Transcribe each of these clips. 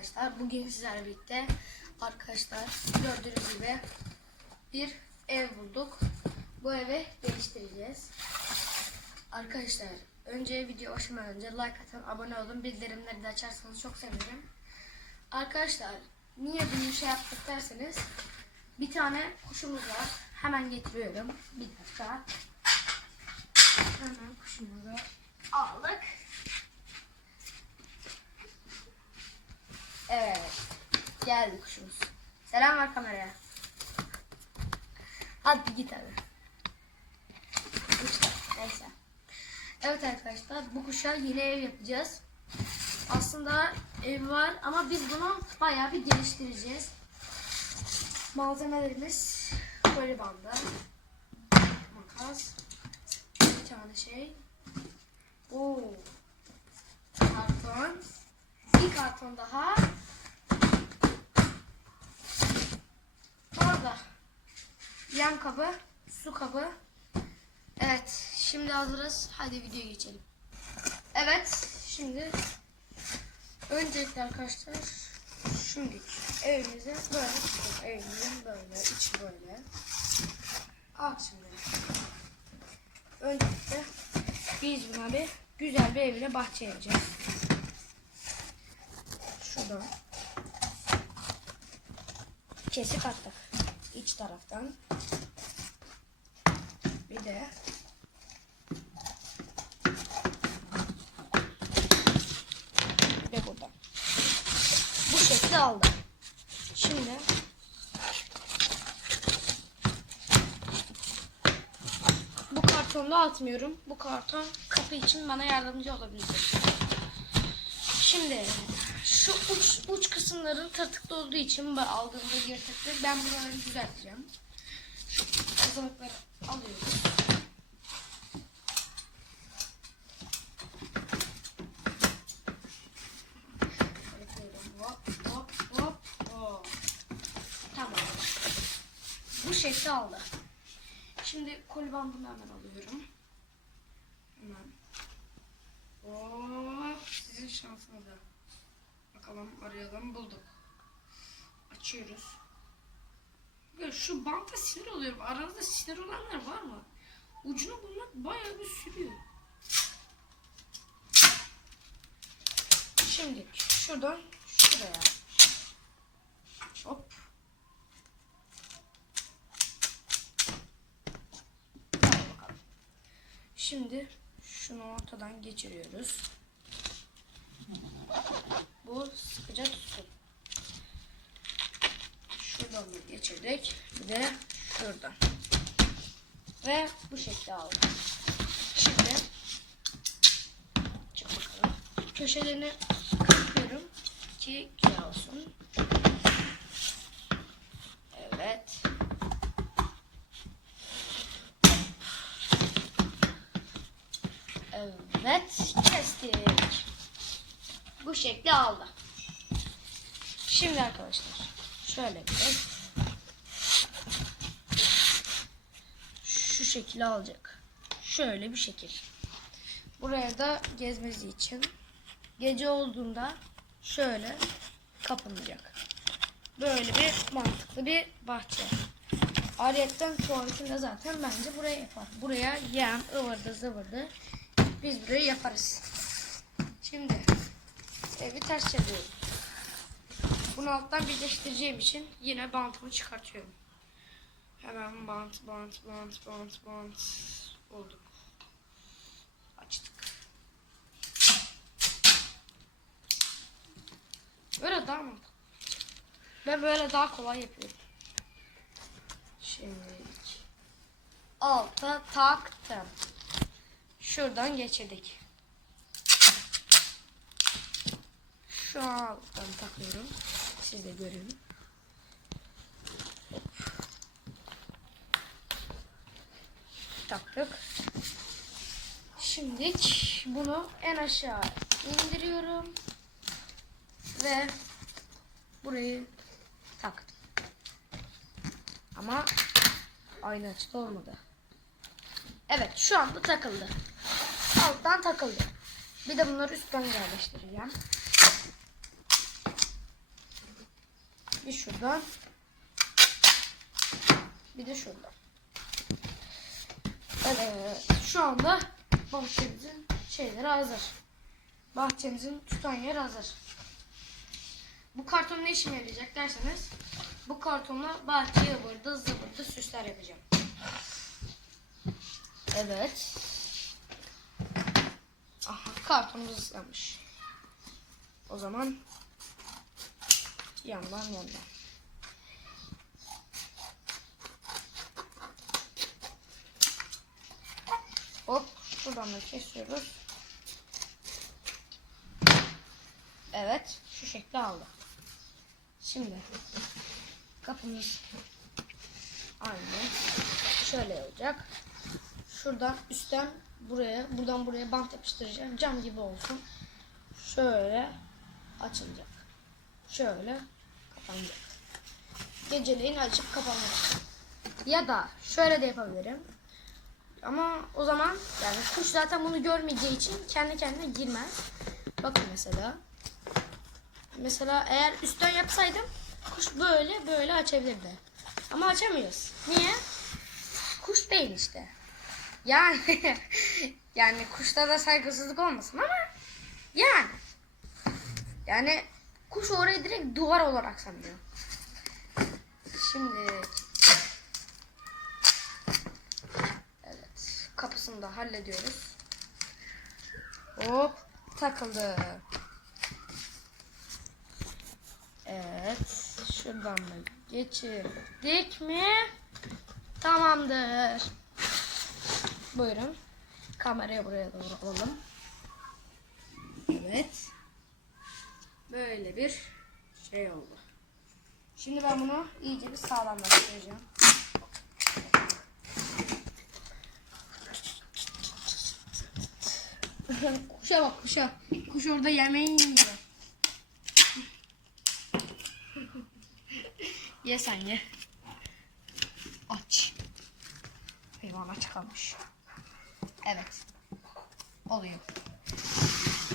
arkadaşlar. Bugün sizlerle birlikte arkadaşlar gördüğünüz gibi bir ev bulduk. Bu evi geliştireceğiz. Arkadaşlar önce video başlamadan önce like atın, abone olun, bildirimleri de açarsanız çok sevinirim. Arkadaşlar niye bunu şey yaptık derseniz bir tane kuşumuz var. Hemen getiriyorum. Bir dakika. Hemen kuşumuzu aldık. Evet. Geldi kuşumuz. Selam ver kameraya. Hadi git. İşte neyse. Evet arkadaşlar bu kuşa yeni ev yapacağız. Aslında ev var ama biz bunu bayağı bir geliştireceğiz. Malzemelerimiz böyle bandı. Makas. Bir tane şey. Oo. Karton. Bir karton daha. Orada. Yem kabı, su kabı. Evet, şimdi hazırız. Hadi videoya geçelim. Evet, şimdi öncelikle arkadaşlar şimdi evimizi böyle tutalım. Evimizin böyle, içi böyle. Al şimdi. Öncelikle biz buna bir güzel bir evine bahçe yapacağız. Şuradan kesik attık taraftan. Bir de bir de buradan. Bu şekli aldı. Şimdi bu kartonu da atmıyorum. Bu karton kapı için bana yardımcı olabilir. Şimdi şu uç, uç kısımların tırtıklı olduğu için ben aldığımda yırtıktı. Ben buraları düzelteceğim. Şu kazanıkları alıyoruz. Hop hop hop. Tamam. Bu şekli aldı. Şimdi koli bandını hemen alıyorum. Hemen. Hop. Sizin şansınıza. Bakalım arayalım bulduk. Açıyoruz. Ya şu banta sinir oluyorum. Aranızda sinir olanlar var mı? Ucunu bulmak bayağı bir sürüyor. Şimdi şuradan şuraya. Hop. Şimdi şunu ortadan geçiriyoruz. Bu sıkıca tutsun. Şuradan da geçirdik. Bir de şuradan. Ve bu şekilde aldık. Şimdi çık bakalım. Köşelerini kırpıyorum ki güzel olsun. Evet. Evet, kestik. Bu şekli aldı. Şimdi arkadaşlar şöyle bir şu şekli alacak. Şöyle bir şekil. Buraya da gezmesi için gece olduğunda şöyle kapanacak. Böyle bir mantıklı bir bahçe. Ariyetten tuvaletinde zaten bence buraya yapar. Buraya yem, ıvırdı zıvırdı. Biz burayı yaparız. Şimdi evi ters çeviriyorum. Bunu alttan birleştireceğim için yine bantımı çıkartıyorum. Hemen bant, bant, bant, bant, bant olduk. Açtık. Böyle daha mı? Ben böyle daha kolay yapıyorum. Şimdi alta taktım. Şuradan geçirdik. Şu an takıyorum. Siz de görün. Taktık. Şimdi bunu en aşağı indiriyorum. Ve burayı taktım. Ama aynı açıda olmadı. Evet şu anda takıldı. Alttan takıldı. Bir de bunları üstten yerleştireceğim. Bir şuradan. Bir de şuradan. Evet. Şu anda bahçemizin şeyleri hazır. Bahçemizin tutan yer hazır. Bu karton ne işime yarayacak derseniz bu kartonla bahçeye burada zıbırda süsler yapacağım. Evet. Aha kartonumuz ıslanmış. O zaman yandan yandan. Hop şuradan da kesiyoruz. Evet şu şekli aldı. Şimdi kapımız aynı. Şöyle olacak. Şuradan üstten buraya, buradan buraya bant yapıştıracağım. Cam gibi olsun. Şöyle açılacak. Şöyle kapanacak. Geceleyin açıp kapanacak. Ya da şöyle de yapabilirim. Ama o zaman yani kuş zaten bunu görmeyeceği için kendi kendine girmez. Bakın mesela. Mesela eğer üstten yapsaydım kuş böyle böyle açabilirdi. Ama açamıyoruz. Niye? Kuş değil işte. Yani yani kuşta da saygısızlık olmasın ama yani yani kuş orayı direkt duvar olarak sanıyor. Şimdi evet kapısını da hallediyoruz. Hop takıldı. Evet şuradan da geçirdik mi? Tamamdır. Buyurun. Kamerayı buraya doğru alalım. Evet. Böyle bir şey oldu. Şimdi ben bunu iyice bir sağlamlaştıracağım. kuşa bak kuşa. Kuş orada yemeği yiyor. ye sen ye. Aç. Hayvan aç kalmış. Evet. Oluyor.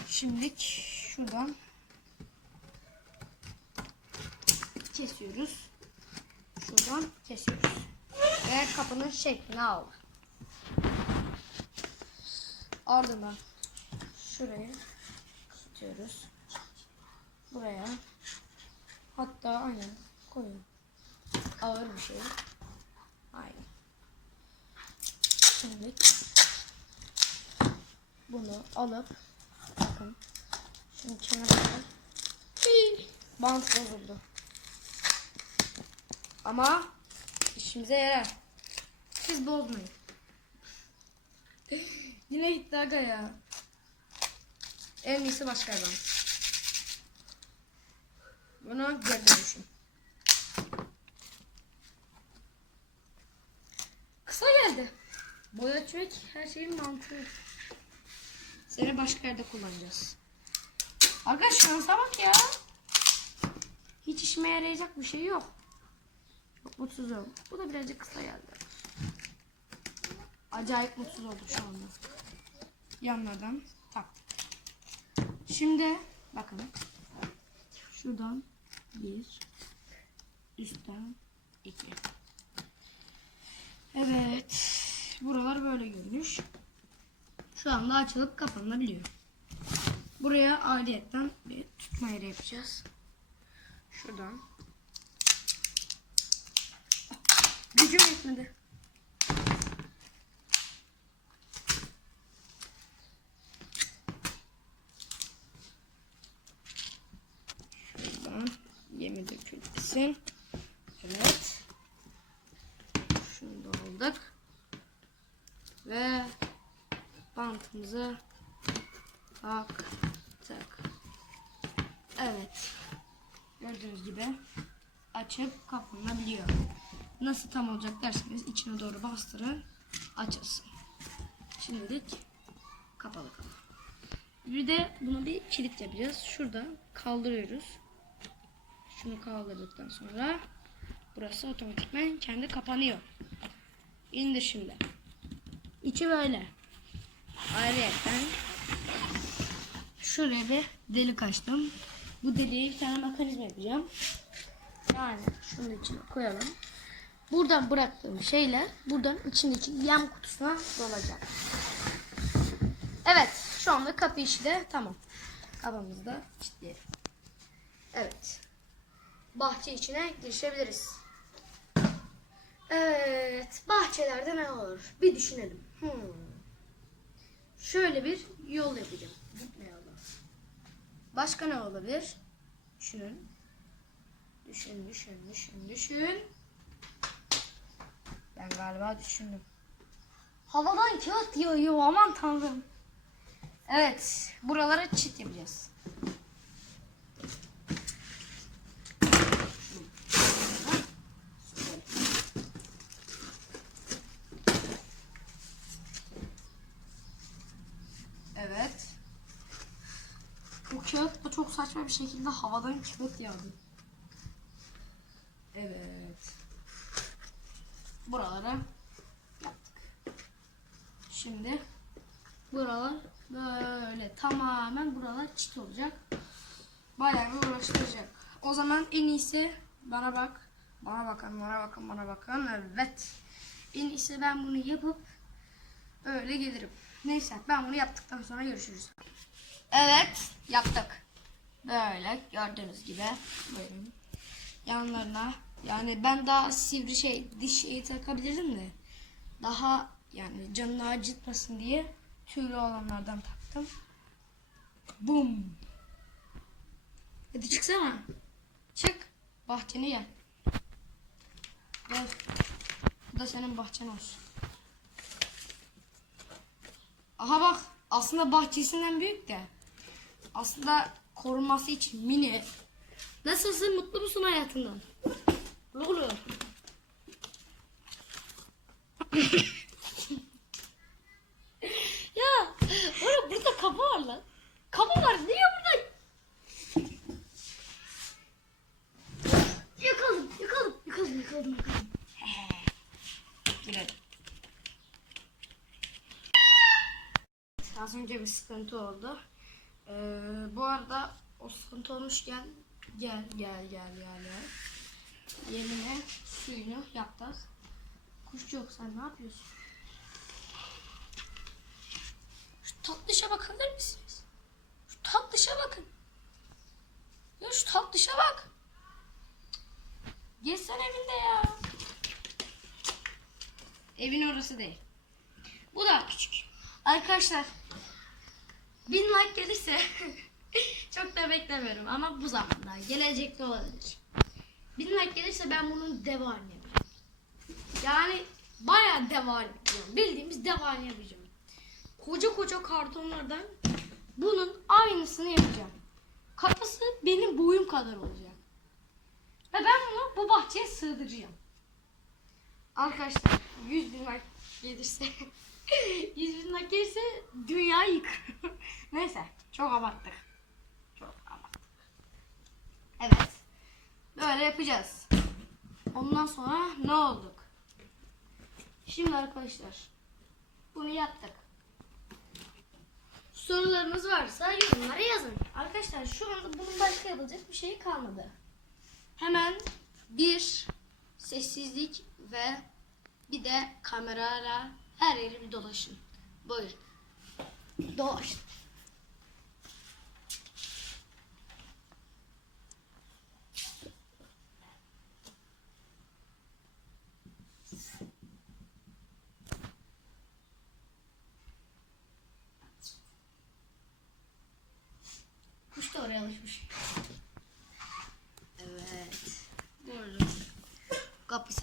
Şimdi şuradan kesiyoruz. Şuradan kesiyoruz. Ve kapının şeklini aldı. Ardından şurayı tutuyoruz. Buraya hatta aynen koyun. Ağır bir şey. Aynen. Şimdi bunu alıp bakın şunu kenara Bant bozuldu. Ama işimize yarar. Siz bozmayın. Yine gitti aga ya. En iyisi başka adam. Bunu geri düşün. Kısa geldi. Boya çök her şeyin mantığı. Seni başka yerde kullanacağız. Aga şansa bak ya. Hiç işime yarayacak bir şey yok. Mutsuzum. Bu da birazcık kısa geldi. Acayip mutsuz oldum şu anda. Yanlardan tak. Şimdi bakın. Şuradan bir. Üstten iki. Evet. Buralar böyle görünüş. Şu anda açılıp kapanabiliyor. Buraya ayrıyetten bir tutma yeri yapacağız. Şuradan. Gücüm yetmedi. Şuradan yemi dökülsün. Evet. Şunu da aldık. Ve bantımızı taktık. Evet. Gördüğünüz gibi açıp kapanabiliyor. Nasıl tam olacak derseniz içine doğru bastırın. Açılsın. Şimdilik kapalı kapalı. Bir de bunu bir kilit yapacağız. Şurada kaldırıyoruz. Şunu kaldırdıktan sonra burası otomatikman kendi kapanıyor. İndir şimdi. İçi böyle. Ayrıyeten şuraya bir delik açtım. Bu deliğe bir tane mekanizma yapacağım. Yani şunun içine koyalım. Buradan bıraktığım şeyler buradan içindeki yem kutusuna dolacak. Evet şu anda kapı işi de tamam. Kapımızı da kilitleyelim. Evet. Bahçe içine girişebiliriz. Evet. Bahçelerde ne olur? Bir düşünelim. Hmm. Şöyle bir yol yapacağım. Gitme yolu. Başka ne olabilir? Düşünün. Düşün, düşün, düşün, düşün. Ben galiba düşündüm. Havadan kağıt yağıyor aman tanrım. Evet, buralara çit yapacağız. Evet. Bu kağıt da çok saçma bir şekilde havadan kağıt yağdı. Evet. Buralara yaptık. Şimdi buralar böyle tamamen buralar çit olacak. Bayağı bir uğraştıracak. O zaman en iyisi bana bak. Bana bakın, bana bakın, bana bakın. Evet. En iyisi ben bunu yapıp öyle gelirim. Neyse ben bunu yaptıktan sonra görüşürüz. Evet yaptık. Böyle gördüğünüz gibi. Buyurun. Yanlarına yani ben daha sivri şey diş şeyi takabilirdim de daha yani canını acıtmasın diye tüylü olanlardan taktım. Bum. Hadi çıksana. Çık. Bahçene gel. Gel. Bu da senin bahçen olsun. Aha bak aslında bahçesinden büyük de aslında korunması için mini. Nasılsın mutlu musun hayatından? Ne? ya oğlum burada kapı var lan. Kapı var niye burada? Yakalım yakalım yakalım yakalım. Girelim. Az önce bir sıkıntı oldu. Ee, bu arada o sıkıntı olmuşken gel gel gel gel gel. Yerine suyunu yaptık. Kuş yok sen ne yapıyorsun? Şu tatlışa bakabilir misiniz? Şu tatlışa bakın. Ya şu tatlışa bak. Gezsen evinde ya. Evin orası değil. Bu daha küçük. Arkadaşlar bin like gelirse çok da beklemiyorum ama bu zamanda gelecekte olabilir. Bin like gelirse ben bunun dev halini yapacağım. Yani bayağı dev hali yapacağım. Bildiğimiz dev halini yapacağım. Koca koca kartonlardan bunun aynısını yapacağım. Kafası benim boyum kadar olacak. Ve ben bunu bu bahçeye sığdıracağım. Arkadaşlar 100 bin like gelirse 100 bin like gelirse dünya yıkar. Neyse çok abarttık. Çok abarttık. Evet. Böyle yapacağız. Ondan sonra ne olduk? Şimdi arkadaşlar bunu yaptık. Sorularınız varsa yorumlara yazın. Arkadaşlar şu anda bunun başka yapılacak bir şey kalmadı. Hemen bir sessizlik ve bir de kamerayla her yeri bir dolaşın. Buyurun. Dolaşın. Kuş da oraya alışmış. Evet. Buyurun.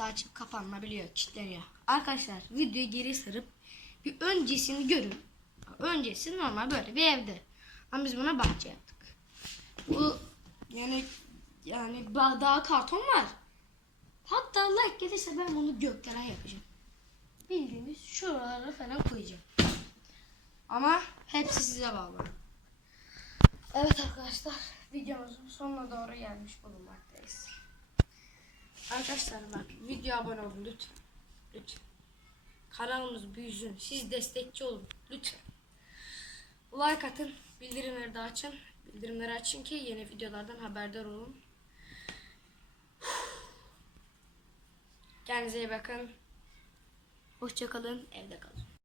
Kapısı açıp kapanabiliyor, kilitleniyor. Arkadaşlar videoyu geri sarıp bir öncesini görün. Öncesi normal böyle bir evde. Ama biz buna bahçe yaptık. Bu yani yani daha karton var. Hatta like gelirse ben bunu gökdelen yapacağım. Bildiğimiz şuralara falan koyacağım. Ama hepsi size bağlı. Evet arkadaşlar videomuzun sonuna doğru gelmiş bulunmaktayız. Arkadaşlar bak video abone olun lütfen. Lütfen. Kanalımız büyüsün. Siz destekçi olun lütfen. Like atın, bildirimleri de açın. Bildirimleri açın ki yeni videolardan haberdar olun. Kendinize iyi bakın. Hoşçakalın, evde kalın.